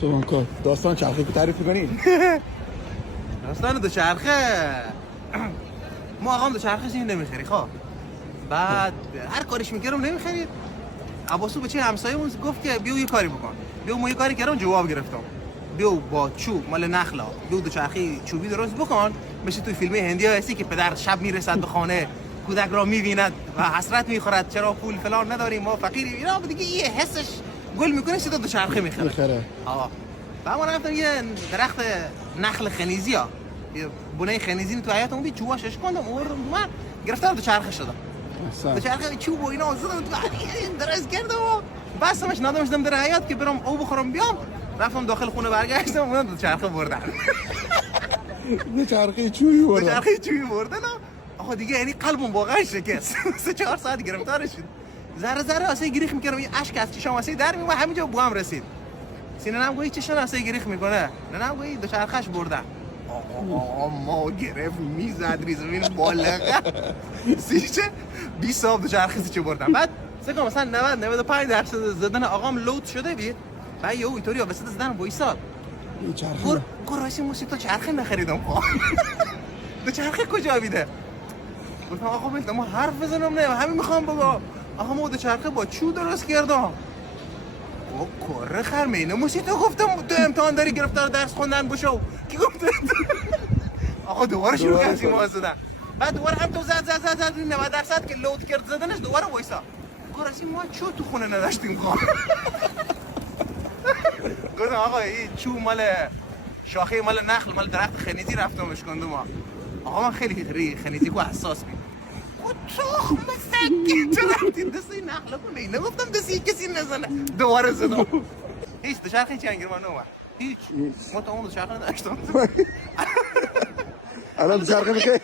سوانکا داستان چرخه که تعریف کنی؟ داستان دوچرخه ما آقام دوچرخه زین نمیخری خواه بعد هر کارش میکردم نمیخرید عباسو به چه همسایه‌مون گفت که بیو یه کاری بکن بیو ما یه کاری کردم جواب گرفتم بیو با چوب مال نخلا بیو دوچرخه چوبی درست بکن مثل توی فیلم هندی ها هستی که پدر شب میرسد به خانه کودک را میبیند و حسرت میخورد چرا پول فلان نداریم ما فقیریم اینا دیگه یه حسش گل میکنه سیدا دوچرخه میخره آها بعد ما رفتم یه درخت نخل خنیزی ها یه بونه خنیزی تو حیاطمون بی چوباش اشکاندم آوردم من گرفتار دوچرخه شدم دوچرخه چوب و اینا زدم تو درست کردم و بستمش نادمش دم در حیاط که برم او بخورم بیام رفتم داخل خونه برگشتم اون دوچرخه بردن دوچرخه چوبی بردن دوچرخه چوبی بردن آخه دیگه یعنی قلبم واقعا شکست 3-4 ساعت گرفتارش شد ذره ذره واسه گریخ میکردم این اشک از چشام واسه در میومد همینجا بو هم رسید سینه‌ام گویی چشم واسه گریخ میکنه نه گویی دوچرخه‌اش بردن ما گرفت میزد ریزمین بالغه سیچه 20 صاحب دوچرخه چه بردن بعد سکم مثلا 90-95% زدن آقام لود شده بید بعد یهو اینطوری واسه زدن وایساد این چرخه گراسی موسیقی تو چرخه نخریدم دوچرخه کجا بیده گفتم آقا بلد ما حرف بزنم نه همین میخوام بگم آقا ما دوچرخه با چوب درست کردم او کره خرمینه موسیقی گفتم تو امتحان داری گرفتار درس خوندن بشو کی گفته آقا دوباره شروع کردیم ما زدن بعد دوباره هم تو زد 90% که لود کرد زدنش دوباره وایسا گراسی ما چو تو خونه نداشتیم خان گفتم آقا این چوب مال شاخه مال نخل مال درخت خنیزی رفتم اشکاندم آقا من خیلی خنیزی کو حساس بید تخم سگ تو رفتی دستی نخله کنه اینه گفتم دستی کسی نزنه دوباره زدم هیچ دوچرخه چی انگرمان نومد هیچ ما تا اون دوچرخه نداشتم الان دوچرخه میخوایی؟